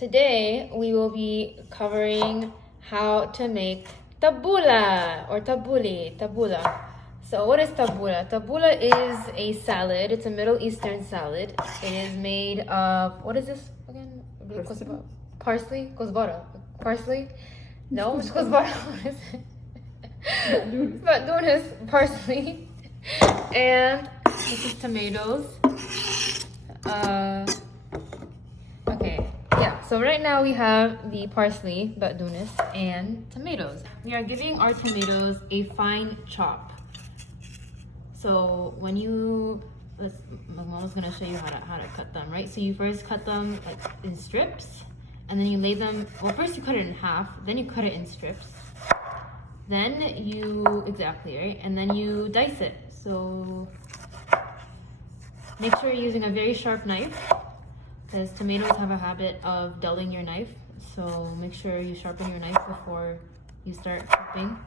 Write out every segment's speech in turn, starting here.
Today we will be covering how to make tabbouleh or tabbouleh. So what is tabbouleh? Tabbouleh is a salad. It's a Middle Eastern salad. It is made of, what is this again? Parsley? Kosbara. Parsley? No, it's kosbara. What is it? Baqdونس, parsley, and this is tomatoes. Okay, yeah, so right now we have the parsley, baqdونس, and tomatoes. We are giving our tomatoes a fine chop. So when you, Mama's gonna show you how to cut them, right? So you first cut them like in strips, and then you lay them, well, first you cut it in half, then you cut it in strips. Then you, exactly, right? And then you dice it. So make sure you're using a very sharp knife because tomatoes have a habit of dulling your knife. So make sure you sharpen your knife before you start chopping.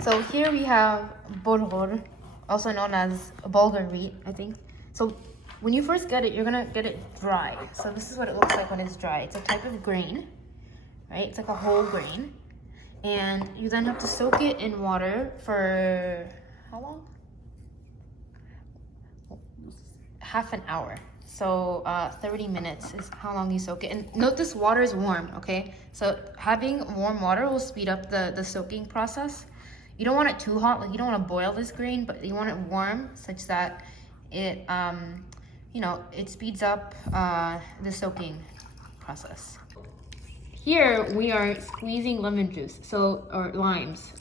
So here we have bulgur, also known as bulgur wheat, I think. So when you first get it, you're gonna get it dry. So this is what it looks like when it's dry. It's a type of grain. Right? It's like a whole grain. And you then have to soak it in water for how long? Half an hour. So 30 minutes is how long you soak it. And note this water is warm, okay? So having warm water will speed up the soaking process. You don't want it too hot, like you don't want to boil this grain, but you want it warm such that it, it speeds up the soaking process. Here we are squeezing lemon juice, or limes.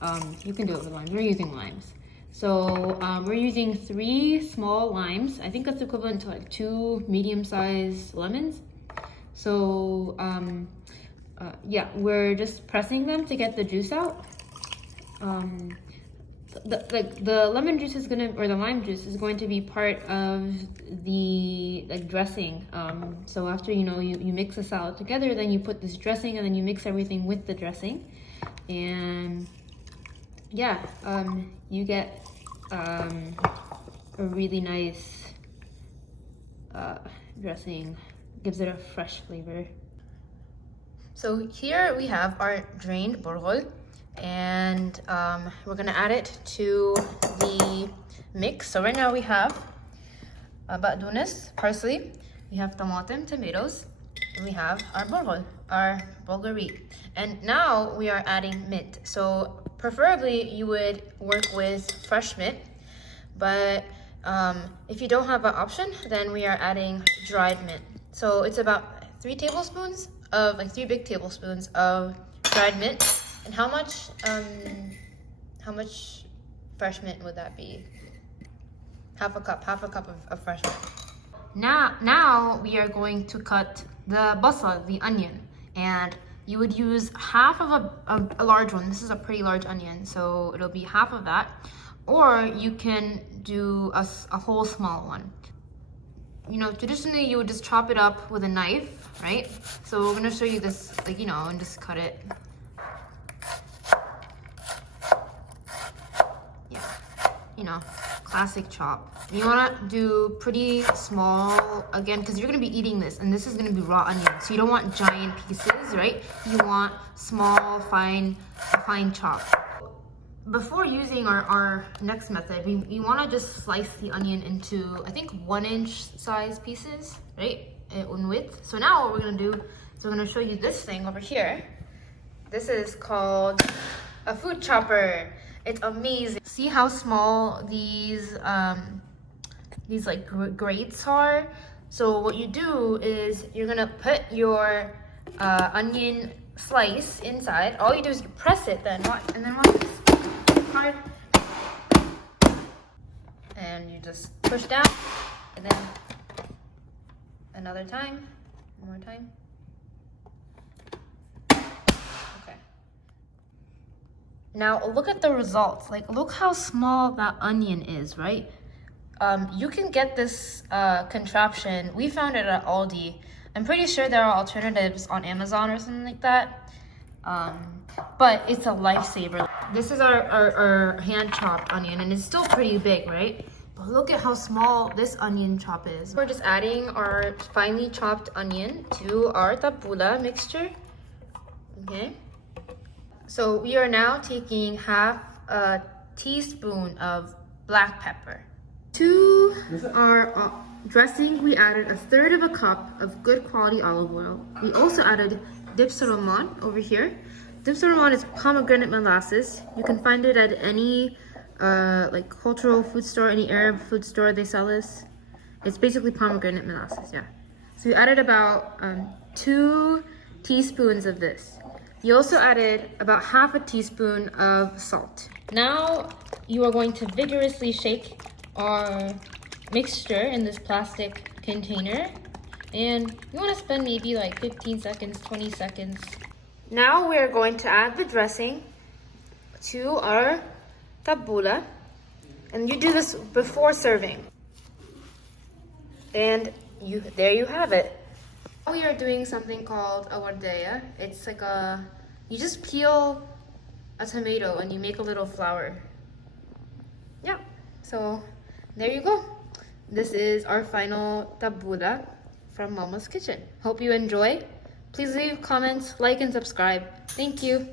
You can do it with limes. We're using limes. So we're using 3 small limes. I think that's equivalent to like 2 medium-sized lemons. So yeah, we're just pressing them to get the juice out. The lemon juice is gonna, or the lime juice is going to be part of the dressing. So after you mix the salad together, then you put this dressing, and then you mix everything with the dressing, and yeah, you get a really nice dressing. Gives it a fresh flavor. So here we have our drained burghul. And we're gonna add it to the mix. So right now we have baqdونس, parsley, we have tomatum, tomatoes, and we have our burghul, our bulgur wheat. And now we are adding mint. So preferably you would work with fresh mint, but if you don't have an option, then we are adding dried mint. So it's about 3 tablespoons of, 3 big tablespoons of dried mint. And how much fresh mint would that be? Half a cup of fresh mint. Now we are going to cut the bصلة, the onion, and you would use half of a large one. This is a pretty large onion, so it'll be half of that, or you can do a whole small one. Traditionally you would just chop it up with a knife, right? So we're gonna show you this, and just cut it. Classic chop. You want to do pretty small, again, because you're going to be eating this, and this is going to be raw onion, so you don't want giant pieces, right? You want small, fine chop. Before using our next method, we want to just slice the onion into, I think, 1-inch size pieces, right, in width. So now what we're going to do is we're going to show you this thing over here. This is called a food chopper. It's amazing. See how small these grates are? So what you do is you're gonna put your onion slice inside. All you do is you press it, and then watch this hard, and you just push down, and then another time, one more time. Now look at the results. Look how small that onion is, right? You can get this contraption. We found it at Aldi. I'm pretty sure there are alternatives on Amazon or something like that. But it's a lifesaver. This is our hand chopped onion, and it's still pretty big, right? Look at how small this onion chop is. We're just adding our finely chopped onion to our tabula mixture. Okay. So we are now taking half a teaspoon of black pepper. To our dressing, we added a third of a cup of good quality olive oil. We also added dipsoroman over here. Dipsoroman is pomegranate molasses. You can find it at any like cultural food store, any Arab food store, they sell this. It's basically pomegranate molasses, yeah. So we added about 2 teaspoons of this. You also added about half a teaspoon of salt. Now you are going to vigorously shake our mixture in this plastic container, and you want to spend maybe like 15 seconds, 20 seconds. Now we're going to add the dressing to our tabouleh, and you do this before serving. And there you have it. We are doing something called a wardaya. It's like you just peel a tomato and you make a little flour. Yeah, so there you go. This is our final tabouleh from Mama's Kitchen. Hope you enjoy. Please leave comments, like, and subscribe. Thank you.